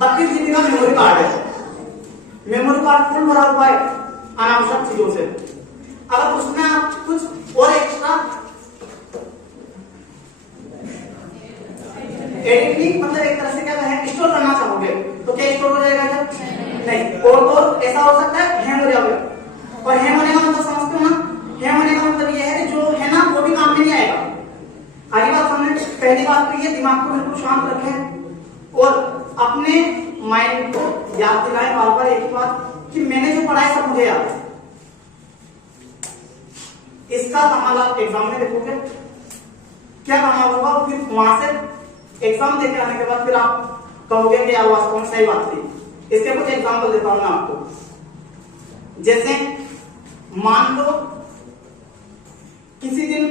32 GB का memory card है, memory card full भरा हुआ है अनावश्यक चीजों से। अगर उसमें आप कुछ और एक्स्ट्रा एडिटिंग मतलब एक तरह से क्या है स्टोर करना चाहोगे तो क्या स्टोर हो जाएगा क्या? नहीं। और तो ऐसा हो सकता है हैंग हो जाओगे, और हैंग होने का मतलब समझते हो ना, हैंग होने का मतलब ये है कि जो है ना वो भी काम में नहीं आएगा। आगे बात हमने पहली बात तो ये दिमाग को बिल्कुल शांत रखें और अपने माइंड को याद दिलाएं बार बार एक बात कि मैंने जो पढ़ा है सब मुझे याद है। इसका कमाल आप एग्जाम में देखोगे क्या कमाल होगा, फिर वहां से एग्जाम देके आने के बाद फिर आप कहोगे कि यार वास्तव में सही बात थी। इसके कुछ एग्जाम्पल देता हूं मैं आपको। जैसे मान लो किसी दिन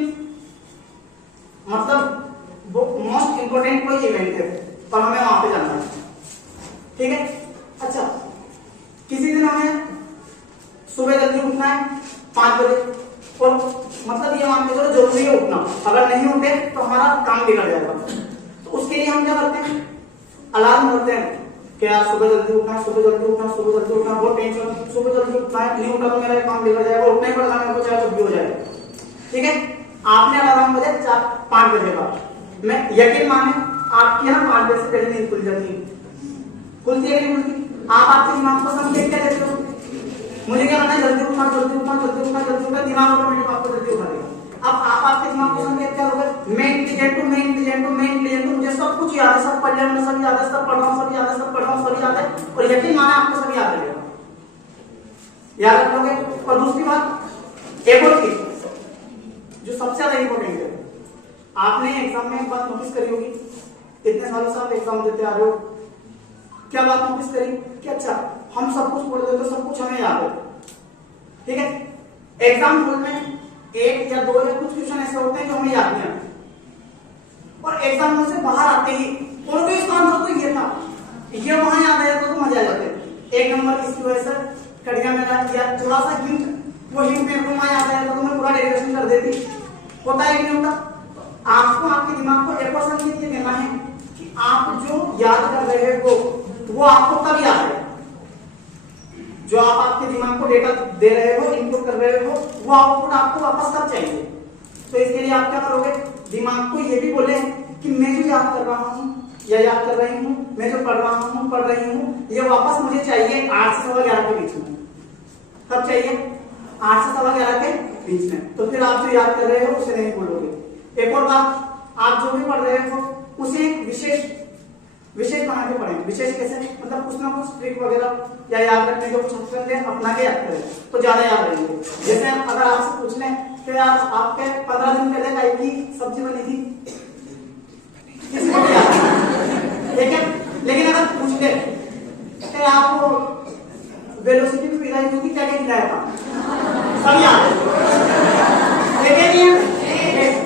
मतलब वो मोस्ट इंपोर्टेंट कोई इवेंट है और हमें वहां पे जाना है, ठीक है। अच्छा, किसी दिन हमें सुबह जल्दी उठना है 5 बजे, और मतलब ये मान के चलो जरूरी है उठना, अगर नहीं उठे तो हमारा काम बिगड़ जाएगा। तो उसके लिए हम क्या करते हैं, अलार्म करते हैं कि यार सुबह जल्दी उठना है, सुबह जल्दी उठना है, सुबह जल्दी उठना है, बहुत टेंशन, सुबह जल्दी उठना है, नहीं उठा तो मेरा काम बिगड़ जाएगा, उठना ही पड़ेगा मेरे को चाहे कुछ भी हो जाए, ठीक है। आपने अलार्म बजे 5 बजे का, मैं यकीन माने आपकी ना 5 बजे से पहले नींद खुल जाती है, खुलती है नहीं खुलती? आप आपके दिमाग को संकेत क्या देते हो, मुझे क्या करना है, जल्दी उठना, जल्दी उठना, जल्दी उठना, जल्दी उठना, दिमाग ऑटोमेटिक आपको जल्दी उठा देगा। अब आप आपके दिमाग को संकेत क्या होगा, मैं इंटेलिजेंट हूं, मैं इंटेलिजेंट हूं, मैं इंटेलिजेंट हूं, मुझे सब कुछ याद है, सब पढ़ लिया मैंने, सब याद है, सब पढ़ रहा हूं, सब याद है, सब पढ़ रहा हूं, सब याद है, और यकीन माने आपको सब याद रहेगा, याद रखोगे। और दूसरी बात एक और चीज जो सबसे ज्यादा इंपॉर्टेंट है, आपने एग्जाम में एक बात नोटिस करी होगी, इतने सालों से आप एग्जाम देते आ रहे हो, क्या बात नोटिस करी कि अच्छा हम सब कुछ पढ़ लेते, सब कुछ हमें याद है, ठीक है। एग्जाम हॉल में 1 या 2 या कुछ क्वेश्चन ऐसे होते हैं जो हमें याद नहीं आते, और एग्जाम हॉल से बाहर आते ही और भी इसका आंसर तो ये था, ये वहां याद आया तो मजा आ जाते। 1 नंबर इसकी वजह से कट गया मेरा, या थोड़ा सा हिंट, वो हिंट मेरे को वहां याद आया तो मैं पूरा डेरिवेशन कर देती, होता है नहीं होता। आपको आपके दिमाग को एक और संकेत ये देना है कि आप जो याद कर रहे हो वो आपको कब याद है, जो आप आपके दिमाग को डेटा दे रहे हो, इनपुट कर रहे हो, वो आउटपुट आपको वापस कब चाहिए। तो इसके लिए आप क्या करोगे, दिमाग को ये भी बोले कि मैं जो याद कर रहा हूं या याद कर रही हूं, मैं जो पढ़ रहा हूं, पढ़ रही हूं, ये वापस मुझे चाहिए 8 से 11:15 के बीच में। कब चाहिए? 8 से 11:15 के बीच में। तो फिर आप जो याद कर रहे हो उसे नहीं भूलोगे। एक और बात, आप जो भी पढ़ रहे हो उसे एक विशेष बना के पढ़ें। विशेष कैसे? मतलब कुछ ना कुछ ट्रिक वगैरह या याद रखने को कुछ ऑप्शन अपना के याद करें तो ज्यादा याद रहेंगे। जैसे अगर आपसे पूछ लें कि यार आपके 15 दिन पहले गाय की सब्जी बनी थी, किसी को याद नहीं, ठीक है। लेकिन अगर पूछ ले कि आपको वेलोसिटी में पिघलाई हुई थी, क्या क्या खिलाया था, सब याद है,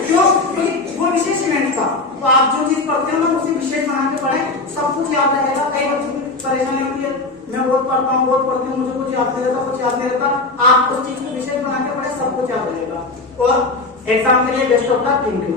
क्यों? वो विशेष इवेंट था। तो आप जो चीज पढ़ते हो ना उसे विशेष बना के पढ़ें, सब कुछ याद रहेगा। कई बच्चों की परेशानी होती है, मैं बहुत पढ़ता हूँ, बहुत पढ़ती हूँ, मुझे कुछ याद नहीं रहता, कुछ याद नहीं रहता। आप उस चीज को विशेष बना के पढ़े, सब कुछ याद रहेगा। और एग्जाम के लिए best of luck. Thank you.